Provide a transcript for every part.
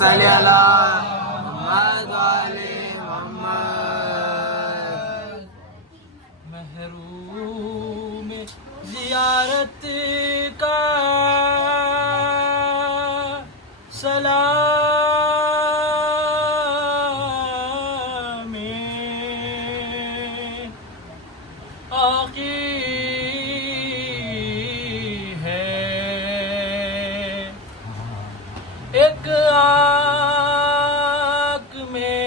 सल्ली अला मुहम्मद वाले मोहम्मद। महरूम ज़ियारत का सलाम आकी है। एक आँख में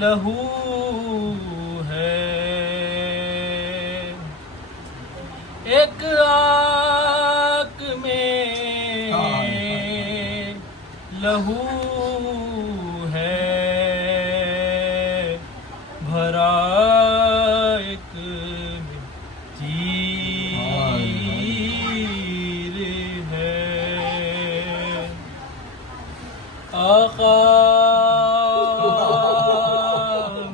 लहू है, एक आँख में लहू है, भरा एक में तीर है। आका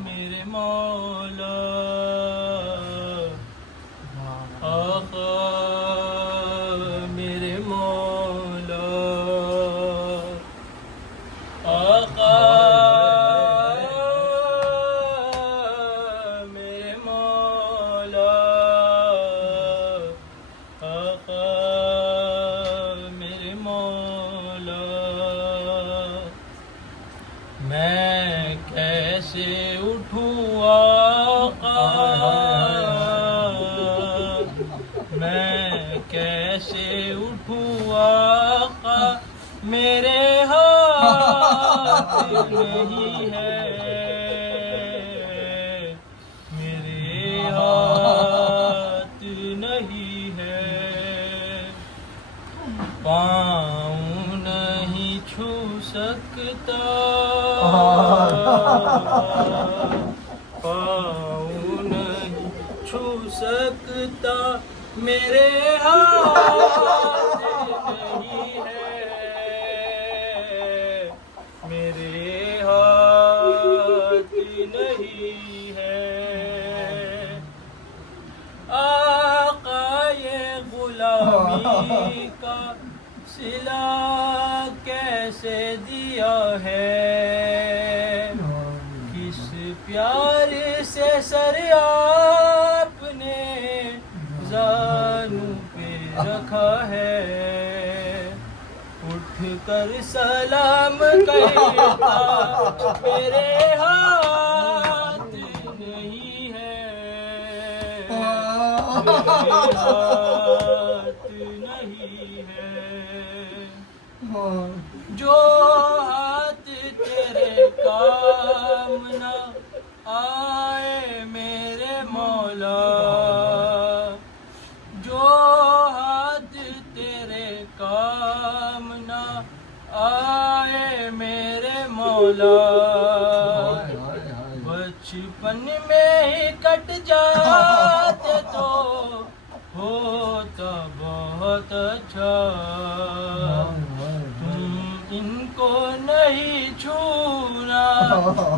मेरे मौला, आका मेरे मौला, आका मेरे मौला, आका मेरे मौला। मैं कैसे उठूं आका, मैं कैसे उठूं आका, मेरे हाथ नहीं है, मेरे हाथ नहीं है। पाँव नहीं छू सकता, पाँव नहीं छू सकता, मेरे हाथ नहीं है, मेरे हाथ नहीं है। आका ये गुलामी का सिला कैसे दिया है, किस प्यार से सर आपने जानू पे रखा है। उठ कर सलाम कहता, मेरे हाथ नहीं है, मेरे हाथ नहीं है। जो हाथ तेरे काम न आए मेरे मौला, जो हाथ तेरे काम न आए मेरे मौला, बचपन में ही कट जाते तो होता बहुत अच्छा। तुम इनको नहीं छूना,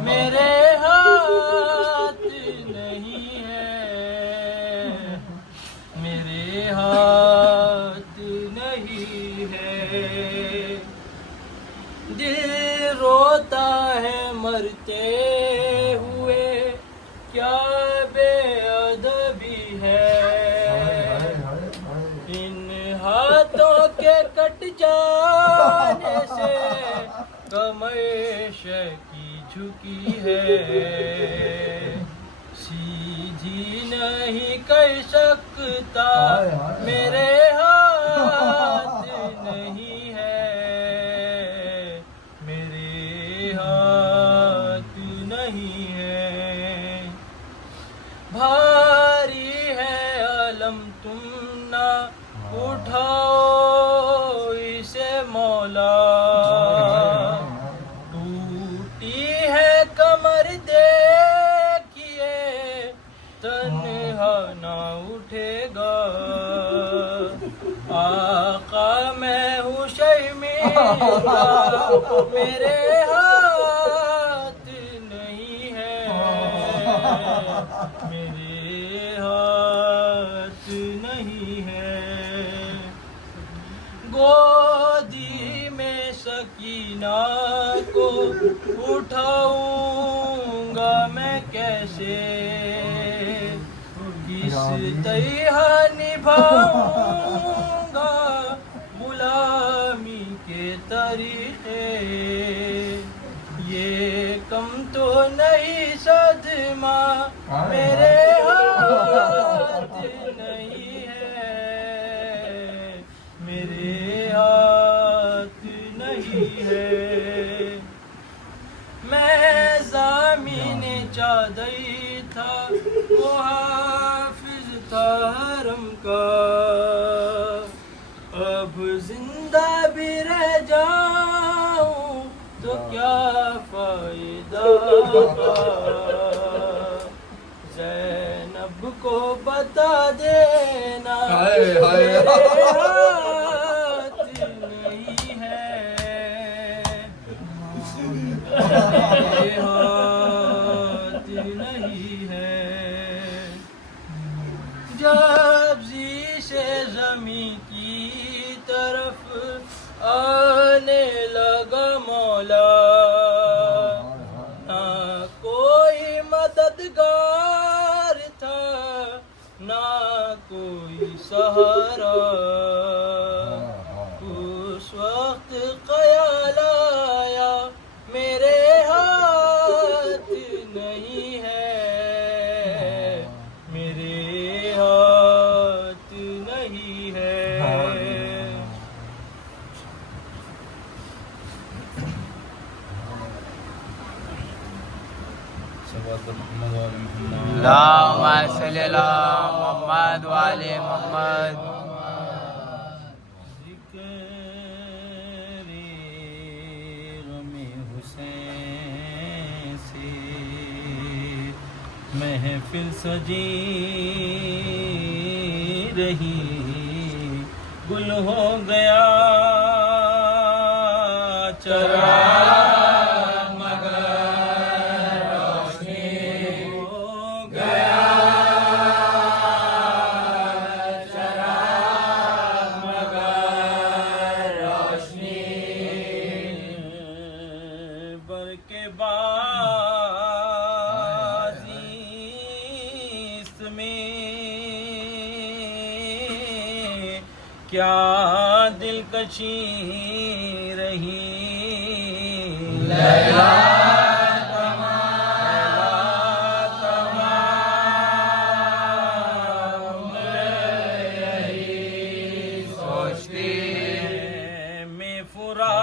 मेरे हाथ नहीं है, मेरे हाथ नहीं है। दिल रोता है मरते हुए, क्या बेअदबी है, इन हाथों के कट जाने से कमैश की झुकी है। सीधी नहीं कह सकता, मेरे हाथ नहीं है, मेरे हाथ नहीं है। भारी है अलम तुम ना उठाओ इसे मौला, टूटी है कमर देखिए, तन्हा ना उठेगा। आका मैं हूँ शर्मिंदा, मेरे हाथ नहीं है, मेरे हाथ नहीं है। गोदी सकीना को उठाऊंगा मैं कैसे, किस तरह निभाऊंगा गुलामी के तरीके। ये कम तो नहीं सदमा मेरे हाथ नहीं है, मेरे हाथ नहीं है। मैं ज़मीन चादई था, वो हाफिज था हरम का, अब जिंदा भी रह जाऊं तो क्या फायदा। ज़ैनब को बता देना मेरे हाथ नहीं है, मेरे हाथ नहीं है। जब ज़ीशे ज़मीं की तरफ आने लगा मौला, ना कोई मददगार था ना कोई सहारा। उस वक्त ख्याल आया मेरे हाथ नहीं है, मेरे हाथ नहीं है। अल्लाहुम्मा सल्ली अला मुहम्मद व आले मुहम्मद। हुसैन से महफिल सजी रही, गुल हो गया चरा क्या दिलकशी रही। लैला तमाम यही सोचती मैं फुरात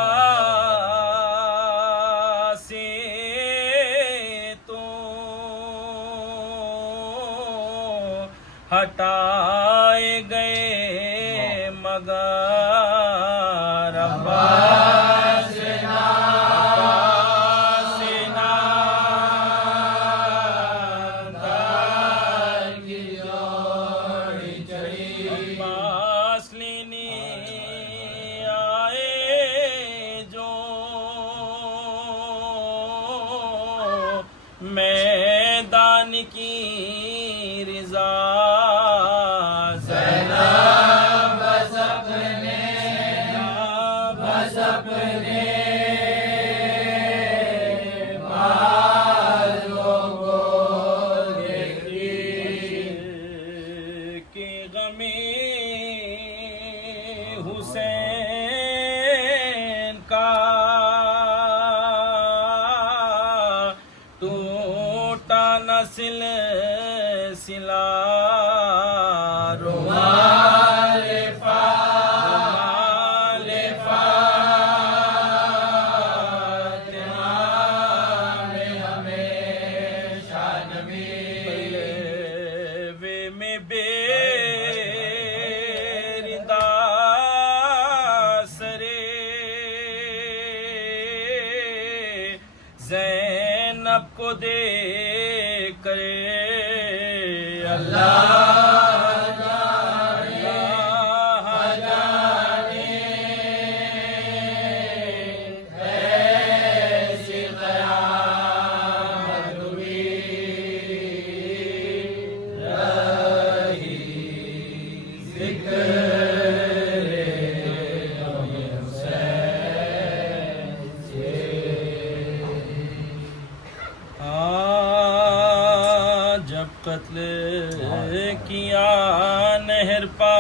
से तो हटाए गए मगर अब्बास ना दार की जोड़ी चढ़ी। अब्बास लेने आए जो मैदान की रिजा, हुसैन का टूटा न सिलसिला, रुमाले फातिमा में हमेशा नबी वे में बेरिदा सरे ज़ैनब को दे करे। अल्लाह कत्ल किया नहर पा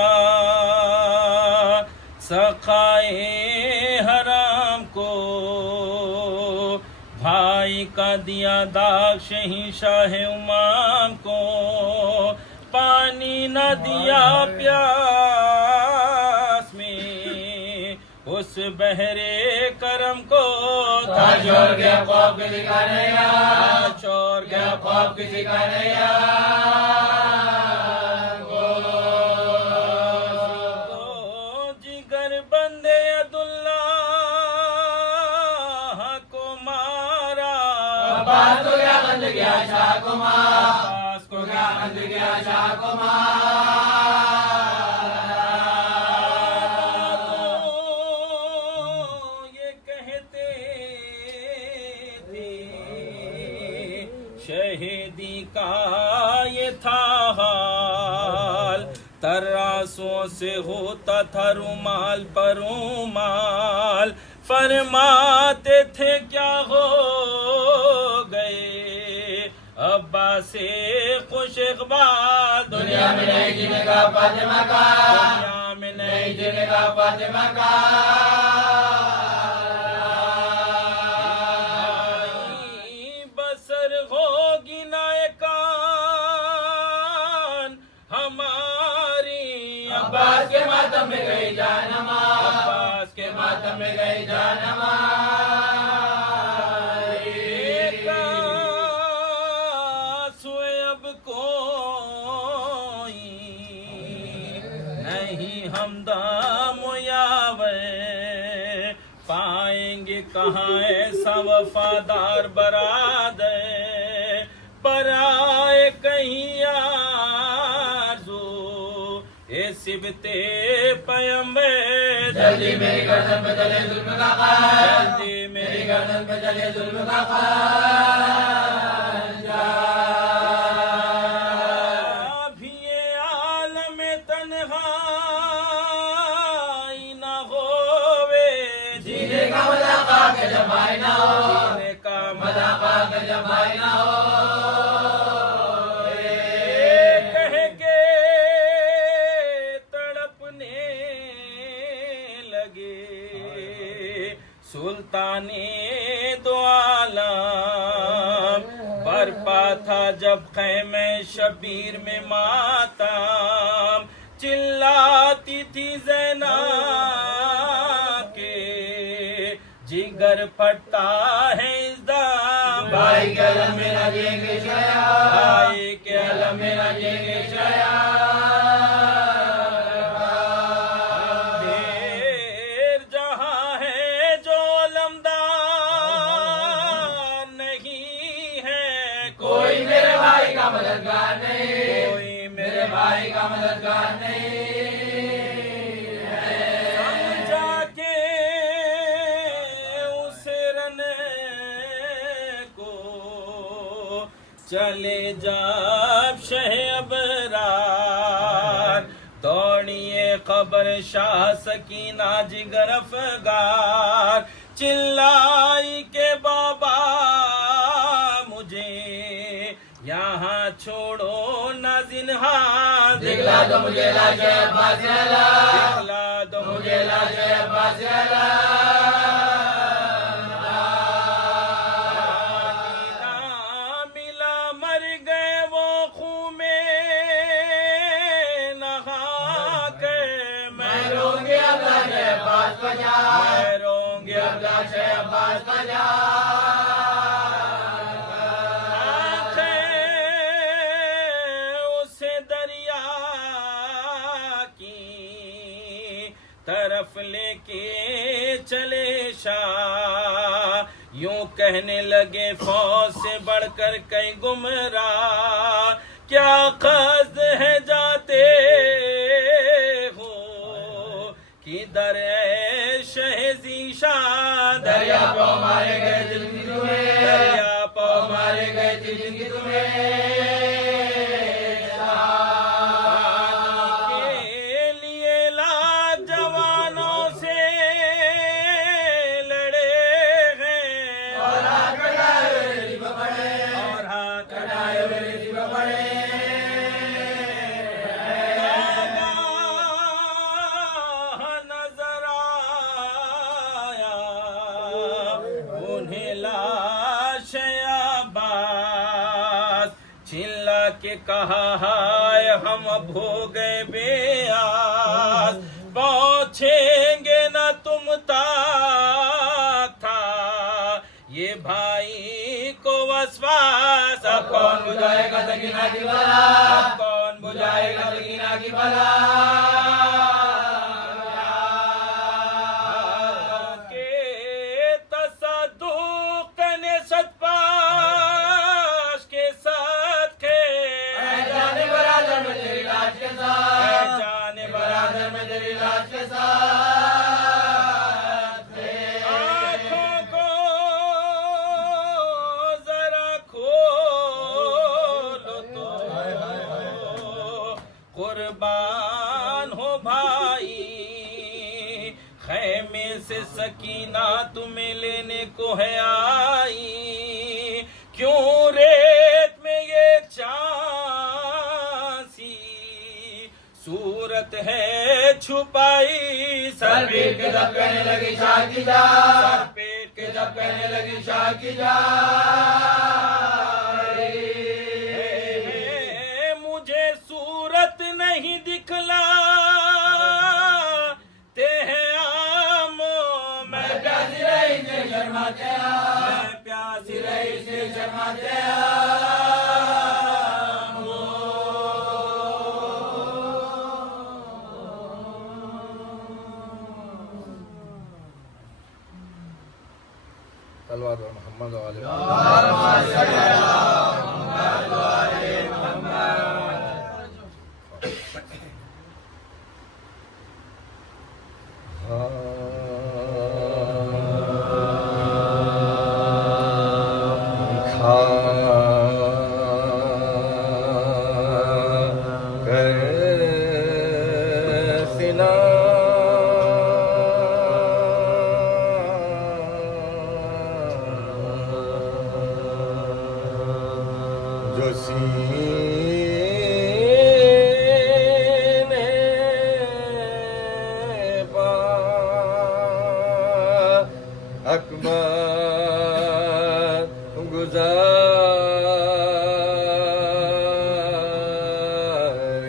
सखाए हराम को, भाई का दिया दाग शही शाह उमाम को, पानी न दिया प्यास में उस बहरे करम को, था छोड़ गया ख्वाब किसी का नया, छोड़ गया ख्वाब किसी का नया, जिगर बंदे अब्दुल्लाह को मारा, अब्बास को क्या बंद गया शाह को मारा, अब्बास को क्या बंद गया शाह को मारा। तो ये कहते थे शहीदी का ये था हाल, तरासों से होता था रुमाल पर रुमाल, फरमाते थे क्या हो गए अब्बा से खुश इकबाल, दुनिया में नहीं जीने का फातिमा का, दुनिया में नहीं जीने का फातिमा का। बसर होगी नायकान हमारी, अब्बास के मातम में गई जानमा, अब्बास के मातम में गई जानमा। अब कोई नहीं हमदम यावे, पाएंगे कहाँ ऐसा वफादार बरादर, पर आए कहीं आरज़ू ये सिबते पैगंबर, जल्दी मेरी गर्दन पे चले जुल्म का ख़ान, जल्दी मेरी गर्दन पे चले जुल्म का ख़ान। अभी ये आलम तन्हाई न होवे, जीने का मज़ा पाके जब भाई ना हो, जीने का मज़ा पाके जब भाई ना हो, कह के तड़पने लगे सुल्ताने दो आलम, बरपा था जब ख़ैमे शबीर में मातम, चिल्लाती थी ज़ैना के जिगर फटता है इस दम, भाई के अलम में न जिएंगे शया, भाई के अलम में न जिएंगे शया। ढेर जहाँ है जो अलमदार नहीं है, कोई मेरे भाई का मददगार नहीं, कोई मेरे भाई का मददगार नहीं है। समझा के उसे रने को चले जब शह अबरार, दौड़िए खबर शाह सकीना जिगर अफगार, चिल्लाई के बाबा मुझे यहाँ छोड़ो ना जिन्हार, दिखला दो मुझे लाशे अब्बास अला, दिखला दो मुझे लाशे अब्बास अला। मिला मर गए वो खून में नहा के, मैं रोंगे अब लाशे अब्बास बजा, मैं रोंगे अब लाशे अब्बास बजा। तरफ लेके चले शाह, यूं कहने लगे फौज से बढ़कर कई गुमराह, क्या कस्द है जाते हो किधर है शहज़ीशान, दरिया पे मारे गए जिंदगी तुम्हें, दरिया पे मारे गए जिंदगी तुम्हें। और हाथ कटाए मेरे जीव पड़े, कहा हाय हम अब हो गए बेआस, पहुंचेंगे न तुम तक था ये भाई को वसवास। अब कौन बुझाएगा सकीना की बला, अब कौन बुझाएगा सकीना की बला। के तसद्दुक ने सतपाश के साथ खे जाने बरादर में तेरी लाज के साथ, जाने बरादर में तेरी लाज के साथ। आँखों को जरा खोलो तो कुर्बान हो भाई, खैमे से सकीना तुम्हें लेने को है आई। क्यों रेत में ये चांसी सूरत है छुपाई। सर पेट के जब कहने लगी शाह की जा, सर पेट के जब कहने लगी शाह की जा। मुझे सूरत नहीं दिखला मैं प्यासी रही से शर्माते तलवार मोहम्मद वाले जो सीने पा अकबर गुज़र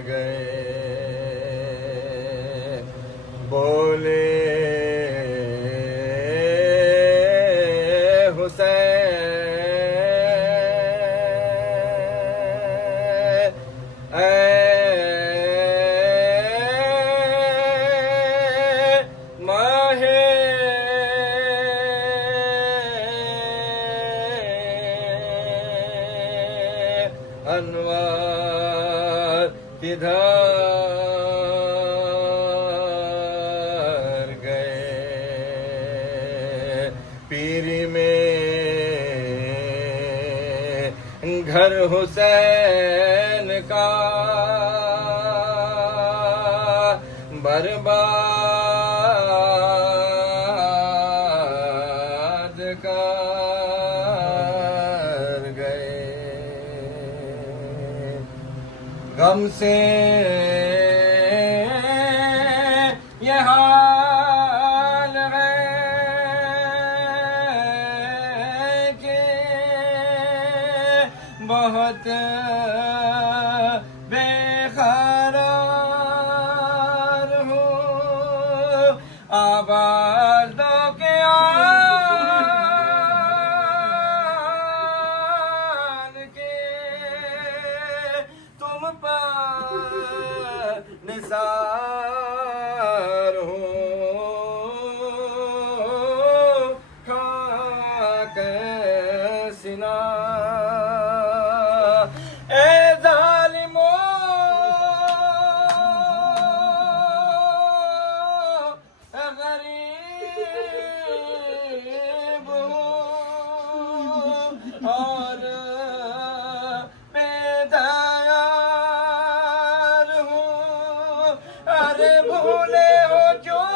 गए, बोले अनवार किधर गए। पीरी में घर हुसैन का बर्बाद कर गए। गम से ये हाल है कि बहुत बेकरार हूँ। आवाज़ों के आन के तुम पर निसार हूँ। खाक सिना ए ज़ालिमों, गरीब हूँ और बेदयार हूँ। अरे भूले हो क्यों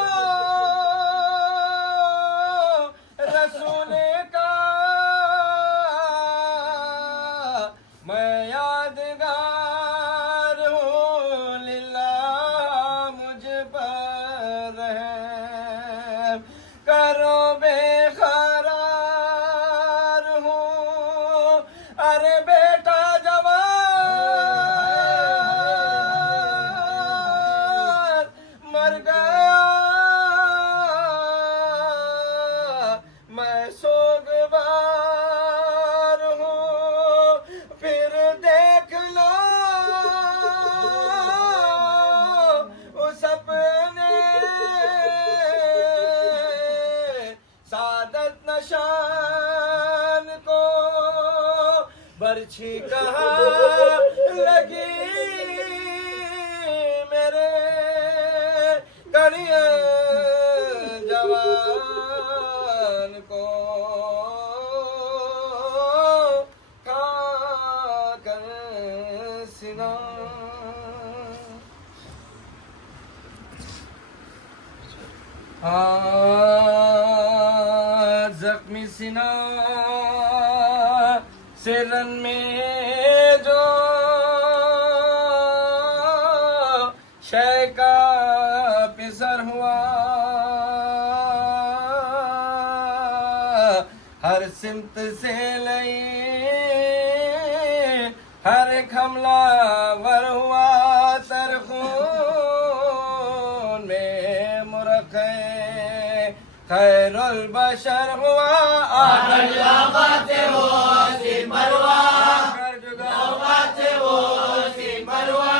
रसूल का, मैं यादगार हूँ। लिल्लाह मुझ पर रहम करो, बेकरार हूँ। अरे बेटा जवान शहादत नशान को बर्छी कहाँ लगी मेरे कड़िया जवान को खाकर सिना। जख्मी सिना से रन में जो शय का पिसर हुआ हर सिमत से लई हर एक हमलावर हुआ तरखून में मुरखे खैरुल बशर हुआ आखिर बातें हो सिर मरवा कर जुगा बातें हो सिर मरवा।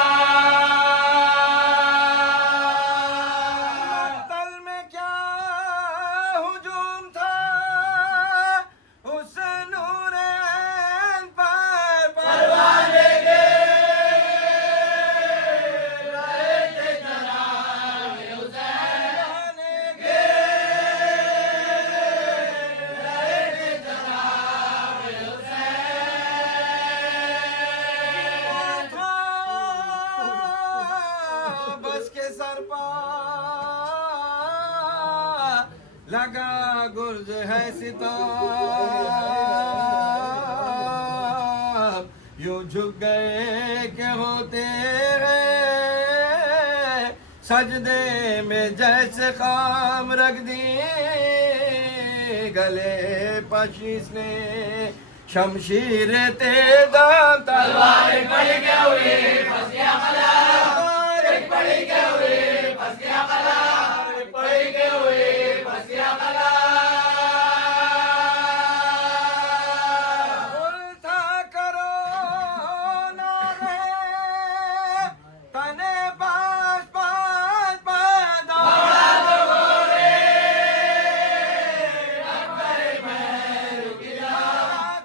तल में क्या हुजूम था उस नूरैन पर परवाने के रहे थे जनाब हुसैन के रहे थे जनाब हुसैन था बस के सर पर लगा गुर्ज है सिताब यूं झुक गए के होते हैं सजदे में जैसे खाम रख दी गले पशीस ने शमशीर तेजाब तलवार पड़ गए हुए फंस गया कला पड़ गए हुए फंस गया कला पड़ गए हुए फंस गया कला। उल्था करो ना रे तने पास पास पैदा अकबर महल किला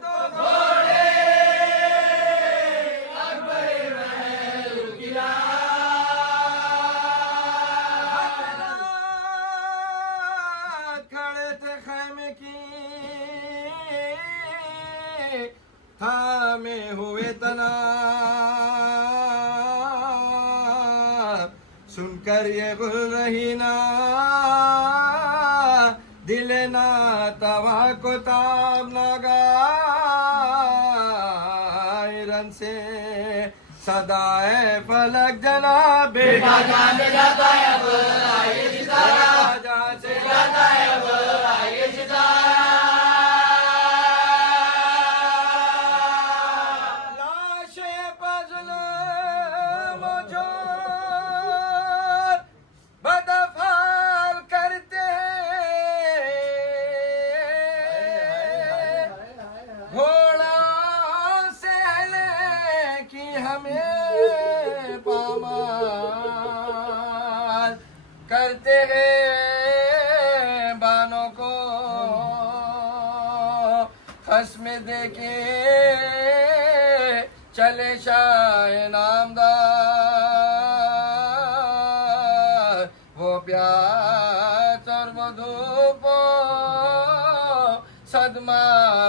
दो घोड़े अकबर महल किला। खड़े थे खैमे की थामे हुए तनाब सुनकर ये गुल रही ना दिल ना तवा को ताब ना गायरन से सदाए फलक जना बेटा जाने जाता है अब आइए सितारा जहाँ से जाता है अब आइए सितारा। लाशे पज़्लुम जोर बदफाल करते घोड़ा से की हमें पामाल करते हैं बानों को खस्म देके चले शाह नामदार वो प्यास और वो धूप सदमा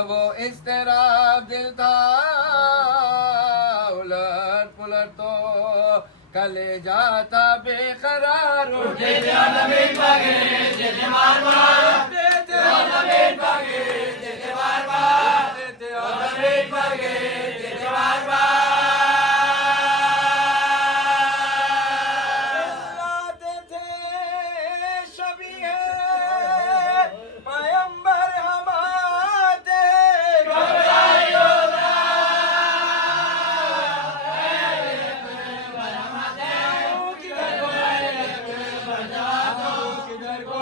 वो इस्तेराब दिल था उलट पुलट तो कले जाता बेकरार उठे नबीन भागे जेते मार मार देते नबीन भागे जेते मार मार देते नबीन भागे जेते मार मार। लाते थे शबी है पैगंबर हमारे घबराए होगा किधर को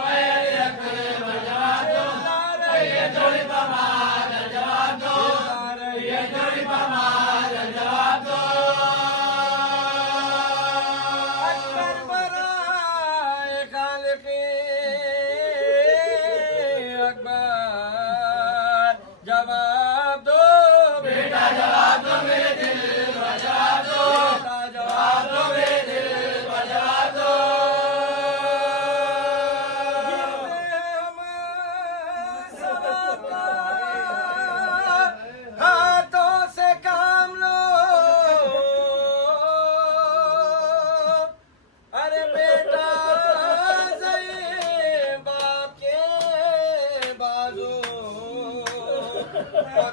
अकबर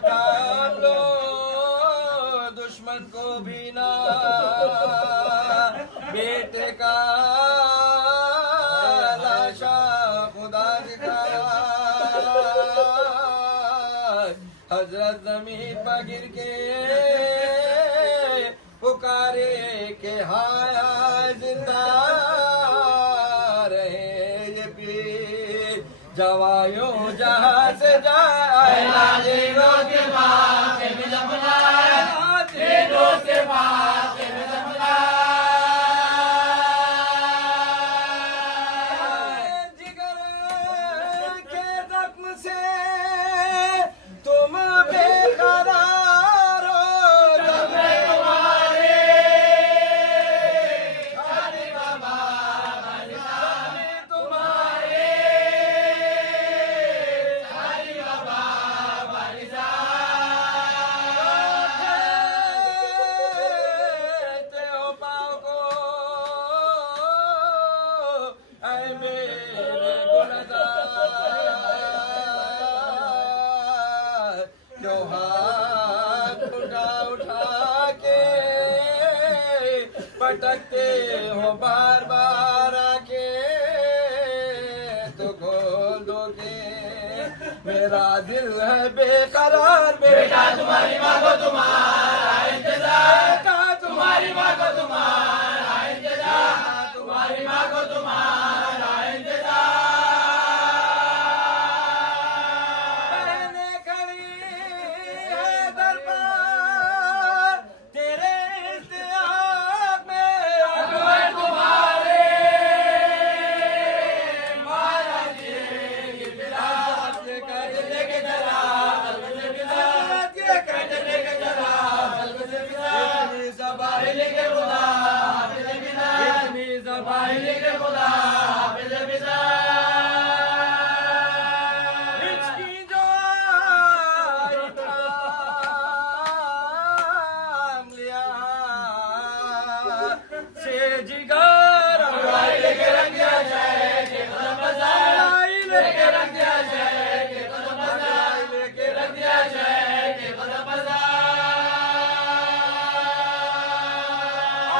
थाम लो दुश्मन को भी ना बेटे का लाशा खुदा दिखाया हजरत जमीन पर गिर के पुकारे के हाय हाय जिंदा रहे ये पीर जवायों जहां से जाए जीरो के बाद जीरो के बाद जिगर के जख्म से तुम बेकरार हो जब तुम्हारे शादी बाबा तुम्हारे शादी बाबा ते हो पाओ को ऐ मेरे गुनहगार क्यों हाथ उठा उठा के पटकते हो बार बार आके तो खोल दोगे मेरा दिल है बेकरार बेटा तुम्हारी माँ को तुम्हारा इंतजार बेटा तुम्हारी माँ को तुम्हारा इंतजार तुम्हारी माँ को तुम्हारा इंतजार बहने खड़ी है दर पर तेरे इश्तियाक में अकबर तुम्हारे मारा जी बिलास के कद लेके जरा बिलास के कद लेके जरा इतनी ज़बान लेके खुदा इतनी ज़बान लेके खुदा इसकी जो थाम लिया से जिगर हमारी लेके रख दिया जाए के कदम बजाई लेके रख दिया जाए के कदम बजाई लेके रख दिया जाए के कदम बजाई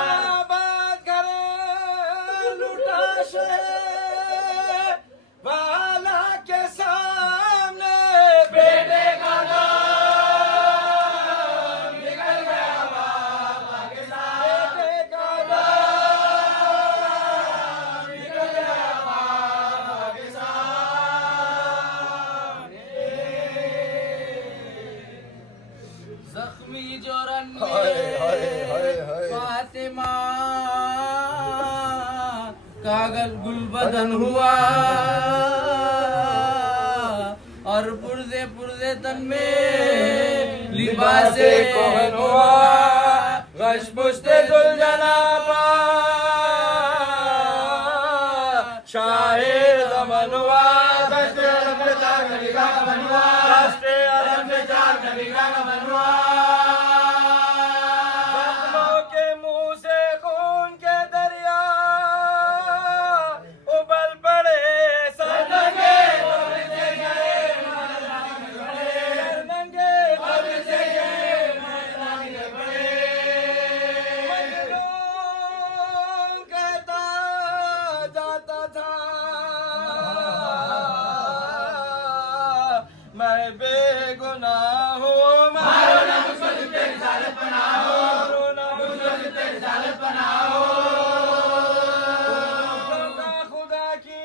आबाद करे लुटा से वाला के सामने बेटे का नाम निकल गया बाबा के सामने बेटे का नाम निकल गया बाबा के सामने जख्मी जो रन हाय, हाय, हाय, हाय। फातिमा कागल गुलबदन हुआ और पुरजे पुरजे तन में लिबासे कोहन हुआ गश पुश्ते दुल जनाबा शाहे ज़मन हुआ दस्ते अरब में चार नबी का गमन हुआ दस्ते अरब में चार नबी का गमन हुआ जख्मों के मुंह से खून के दरिया उबल पड़े सर नंगे कब्र से गए सर नंगे कब्र से गए मैदान में पड़े मजनून कहता जाता था मैं बेगुनाह हूँ मारो ना मुझको तेरी रिसालत बनाओ मारो ना मुझको तेरी रिसालत बनाओ खुदा की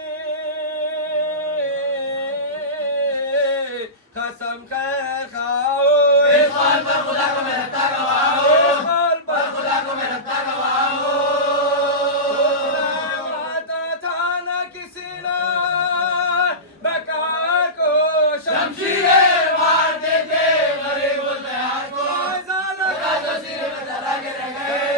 कसम खैर खाओ इस बात पर खुदा को मैं रखता गवाओ इस बात पर खुदा को मैं रखता गवाओ आता था न किसी ने बेकार को शमशीरें मारते थे गरीब उद्यान को लगा जो सीने में धरा के रह गए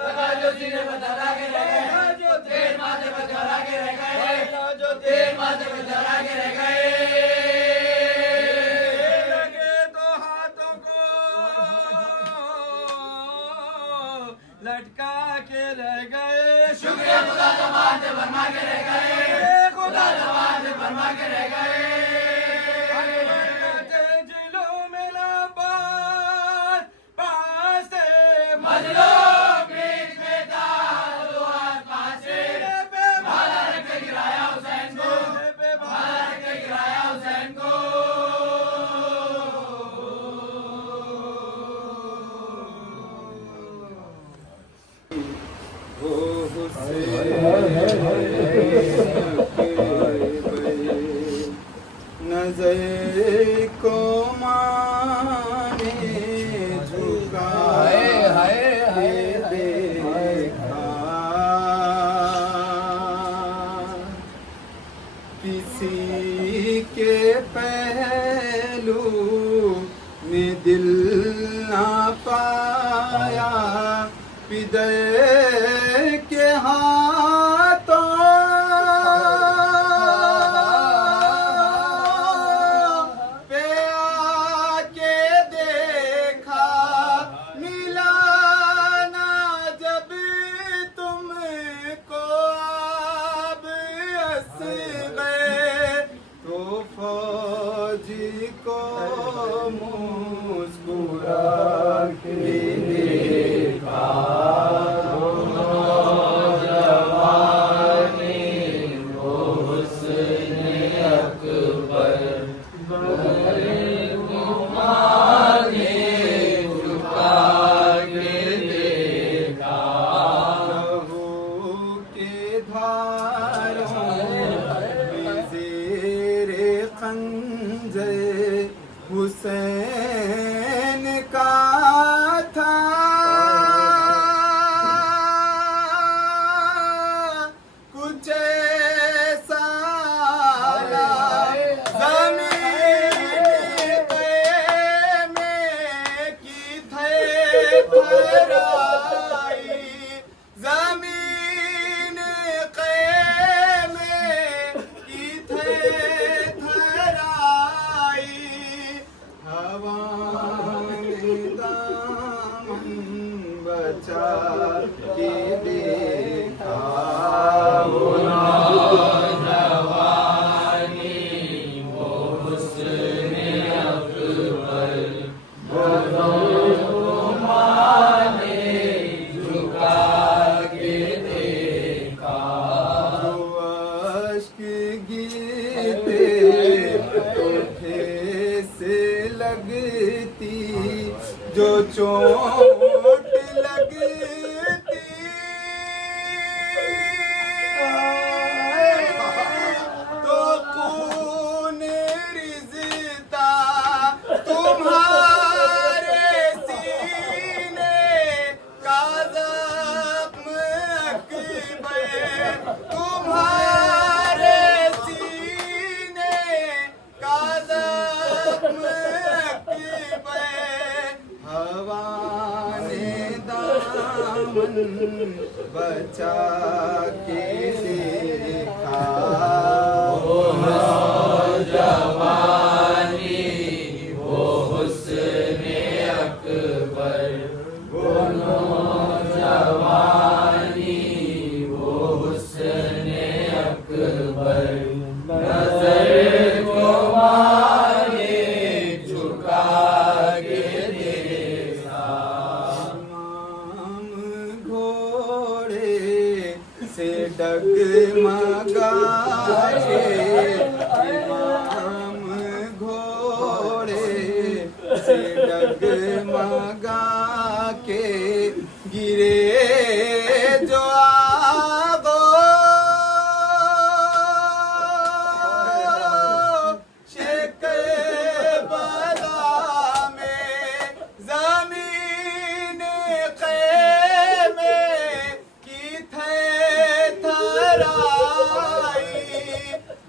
लगा जो सीने में धरा के रह गए जो तेल माथे में धरा के रह गए जो तेल माथे में धरा के रह गए लगे तो हाथों को लटका के रह गए शुक्रिया खुदा जमात से फरमा के रह गए खुदा जमात से फरमा के रह गए जिलों में नजर को माने झुकाए देखा किसी के पहलू में दिल ना पाया पिदय के हाथों पे आके देखा मिला ना जब तुमको अब हंस गए तो फौजी को मुस्कुरा के देखा हुसैन का था कुछ ऐसा ज़मीन पे में की थराई ज़मीन पे में की थराई हवा ने दामन बचा के देखा वो नौजवानी वो हुस्न अकबर वो माने झुका के देखा जो अश्क गिरते उठे से लगती जो चोट लगती तो खून रिज़ता तुम्हारे सीने का ज़ख्म अकबर तुम्हारे सीने का ज़ख्म हवा ने दामन बचा के देखा वो नौजवानी वो हुस्न अकबर वो नौजवानी वो हुस्न अकबर नजर को माने झुका के देखा घोड़े से डगमगा के इमाम घोड़े से डगमगा के गिरे जो आगो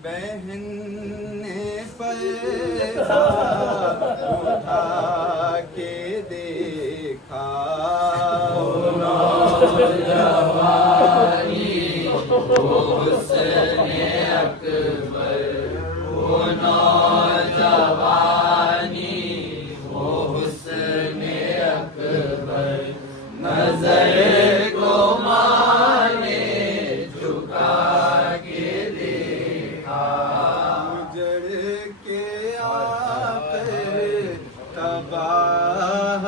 बहन ने पैसा उठा के देखा वो नौजवानी वो हुस्न अकबर वो नौजवानी वो हुस्न अकबर नजर को माने झुका के देखा उजड़ के आकर तबाह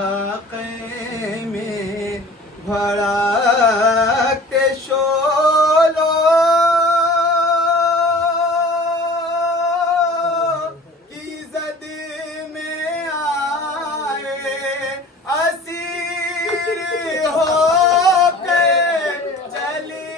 क़ैमे भरा के शोलो की जद में आए असीर हो के चली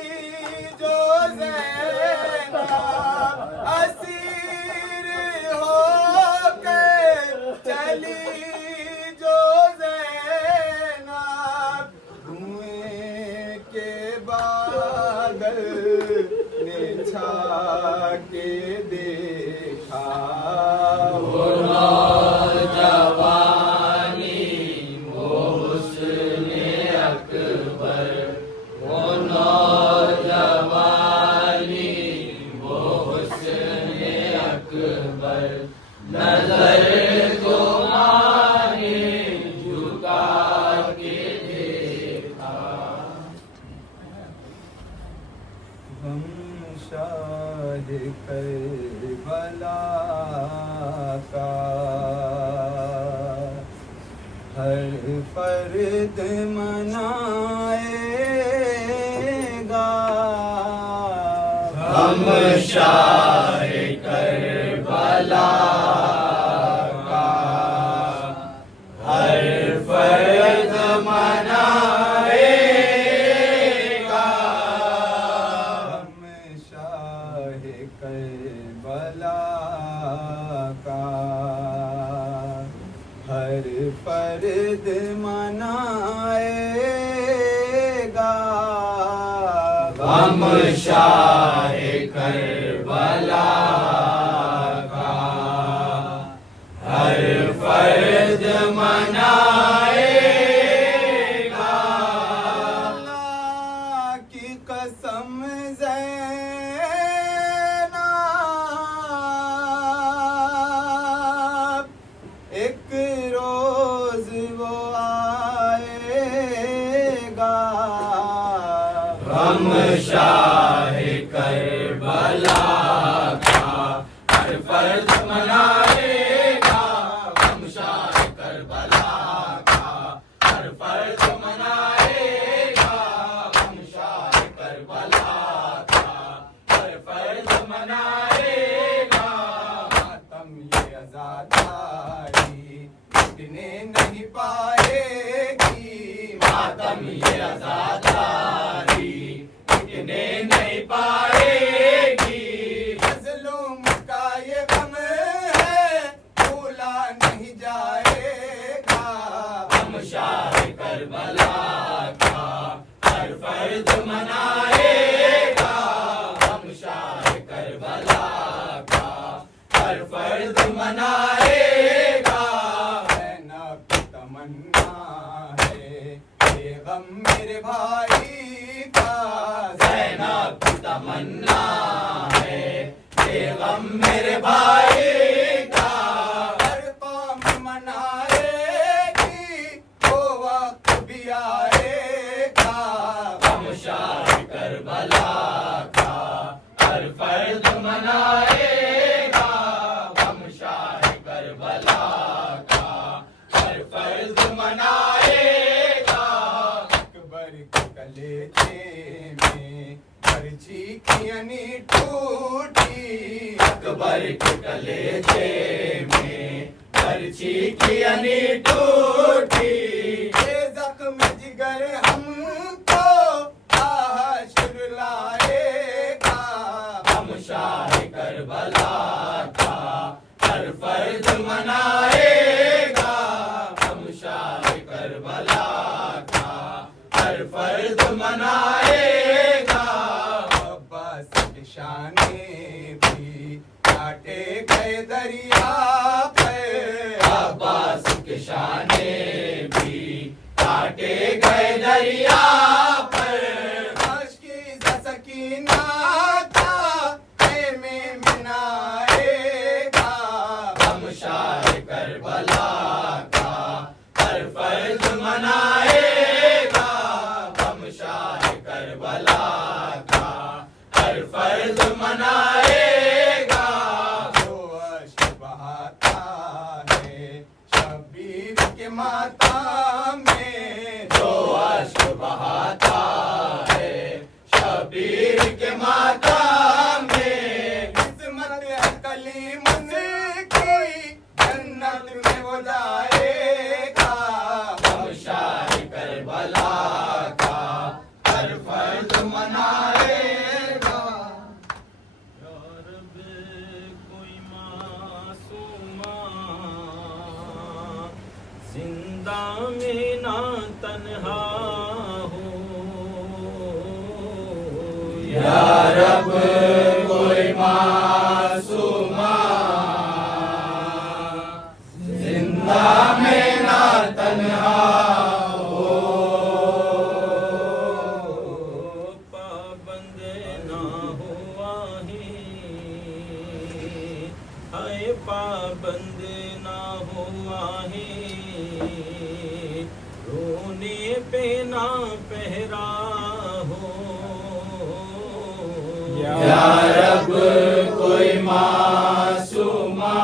नजर तुम्हारी झुका के देखा। हम शाह करबला का हर फर्द मनाएगा। हम शाह करबला का हर फर्द मनाएगा। हम शाह करबला का हर फर्द मनाएगा। हम शाह करबला का हर फर्द मनाएगा। अल्लाह की कसम ज़ैनब एक रोज वो आएगा। हम शाह करबला का हर फर्ज मनाएगा। हम शाह करबला का हर फर्ज मनाएगा। हम शाह करबला का हर फर्ज मनाएगा। मातम ये आज़ादारी मिटने नहीं पाएगी। मातम ये आज़ादारी मिटने नहीं पाएगी। मज़लूम का ये गम है भूला नहीं जाएगा। हम शाह करबला का हर फर्ज मनाएगा। हम शाह करबला का हर फर्ज मनाएगा। ज़ैनब की तमन्ना है ये गम मेरे भाई का। ज़ैनब की तमन्ना है ये गम मेरे भाई का। हर कौम मनाएगी वो वक्त भी आएगा। हम शाह करबला का हर फर्ज मनाएगा। हम शाह करबला का हर फर्ज मनाएगा। अकबर के कलेजे में पर्ची की अनी टूटी। अकबर के कलेजे में पर्ची की अनी टूटी। ये जख्म जिगर हमको आहश रुलाएगा। हम शाह करबला का हर फर्ज मनाएगा। हम शाह करबला का हर फर्ज मनाएगा। अब्बास के शाने भी काटे गए दरिया पे। अब्बास के शाने भी काटे गए दरिया पर। आशिकी सकीना का खेमे में नाएगा। हम शाह करबला का हर फर्ज मनाएगा। हम शाह करबला का हर फर्ज मनाएगा। जो अश्क बहाता है शबीर के मातम में। जो अश्क बहाता है शबीर के माता में। किस्मत है कलीम की जन्नत में वो जाएगा। हम शाह करबला का हर फर्ज मनाएगा। या रब कोई मासूमा जिंदा में ना तन्हा हो। या रब कोई मासूमा जिंदा में ना तन्हा हो। पाबंद ना हुआ ही हाय पाबंद पाबंद ना हो आहे, रोने पे ना पहरा हो। या रब कोई मासूमा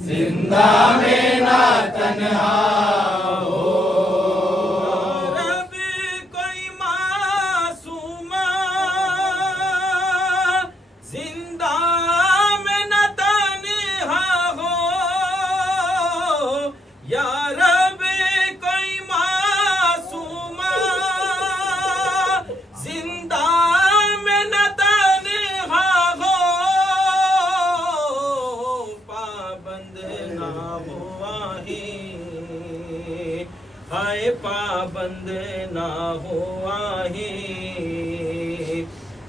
जिंदा में ना तन्हा हो। रब कोई मासूमा जिंदा में न तन्हा हो। या रब कोई मासूमा जिंदा में न तन्हा हो। पाबंद ना हो आहे, हाय पाबंद ना हो आहे,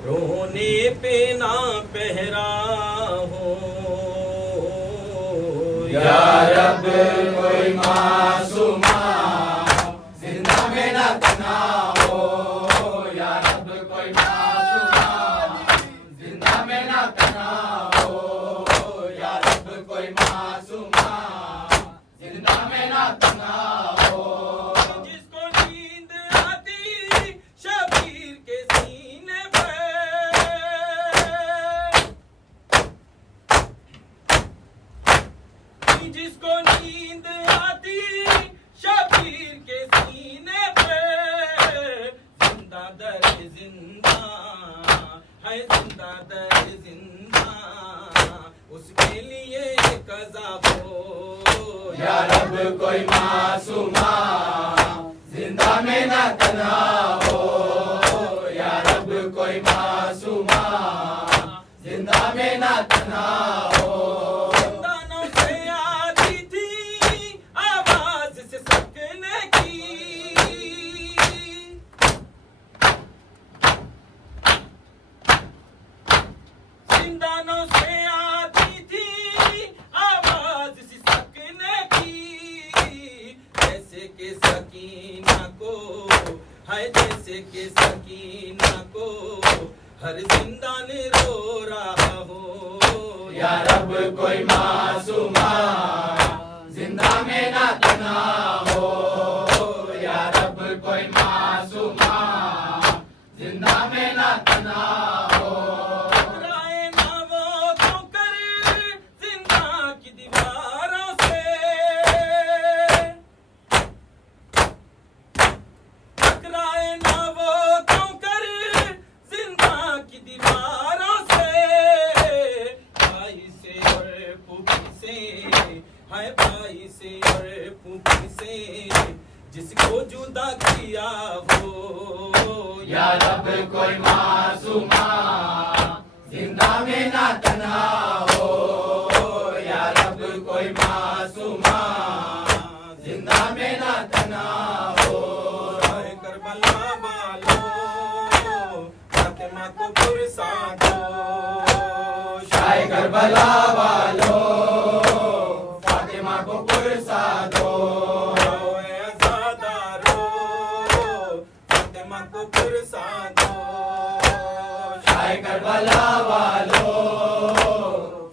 रोने पे ना पहरा हो। या रब कोई मासूमा जिंदा में ना तन्हा हो। या रब कोई मासूमा जिंदा में ना तन्हा हो। या रब कोई मासूमा जिंदा में ना तन्हा हो। जिसको नींद आती शबीर के सीने पे, जिसको नींद आती शबीर के सीने पे, जिंदा दर जिंदा है, जिंदा दर जिंदा उसके लिए कज़ा हो। या रब कोई मासूमा जिंदा में ना तन्हा हो। या रब कोई मासूमा जिंदा में ना तन्हा हो। दानों से आती थी आवाज से सकने की, जिंदानों से आती थी आवाज से सकने की। जैसे के सकीना को है, जैसे के सकीना को हर जिंदान रो रहा हो। या रब कोई मासूमा जिंदा में ना तन्हा हो। या रब कोई मासूमा जिंदा में ना तन्हा हो। टकराए ना वो ठोकर जिंदा की दीवारों से, टकराए ना वो ठोकर जिंदा की दीवारों से। भाई से और फूफी से, हाय भाई से और फूफी से जिसको जुदा किया हो। या रब कोई मासूमा जिंदा में ना तन्हा हो। या रब कोई मासूमा जिंदा में ना तन्हा हो। हाय करबला वालो फातिमा को पुरसा दो। शाह करबला वालो फातिमा को पुरसा दो। ओए आज़ादारो फातिमा को पुरसा दो। शाह करबला वालो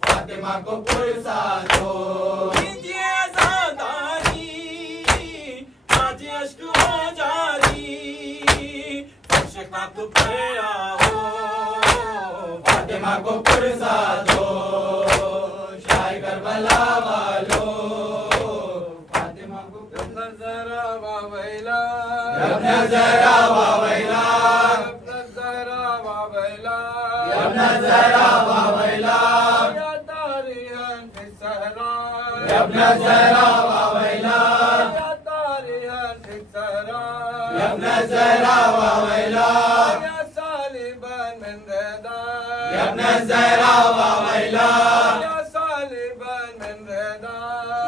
फातिमा को पुरसा दो। कीजिए आज़ादारी आज अश्क हो जारी, फर्श खाक पे आओ फातिमा को पुरसा दो। शाह करबला वालो फातिमा को नजरा वावैला रब नजरा वावैला रब नजरा वावैला रब नजरा वावैला या तारिहन फिस सहरा रब नजरा वावैला या तारिहन फिस सहरा रब नजरा वावैला या सालिबन min rida रब नजरा वावैला या सालिबन min rida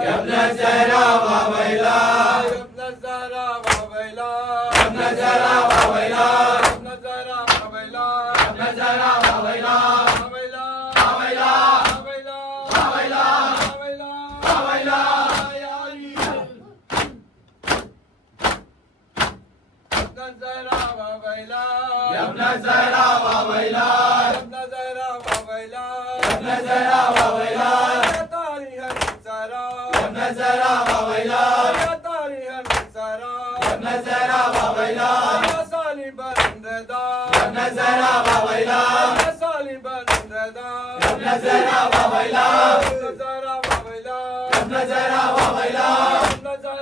रब नजरा वावैला रब नजरा वावैला रब नजरा वावैला रब नजरा वावैला रब नजरा वावैला वावैला वावैला वावैला वावैला वावैला वावैला या अली नजरा वावैला रब नजरा वावैला नजरा वावैला रब नजरा वावैला नजरा बाबैला या तारीख नजरा नजरा बाबैला या साली बंददा नजरा बाबैला या साली बंददा नजरा बाबैला नजरा बाबैला नजरा बाबैला नजरा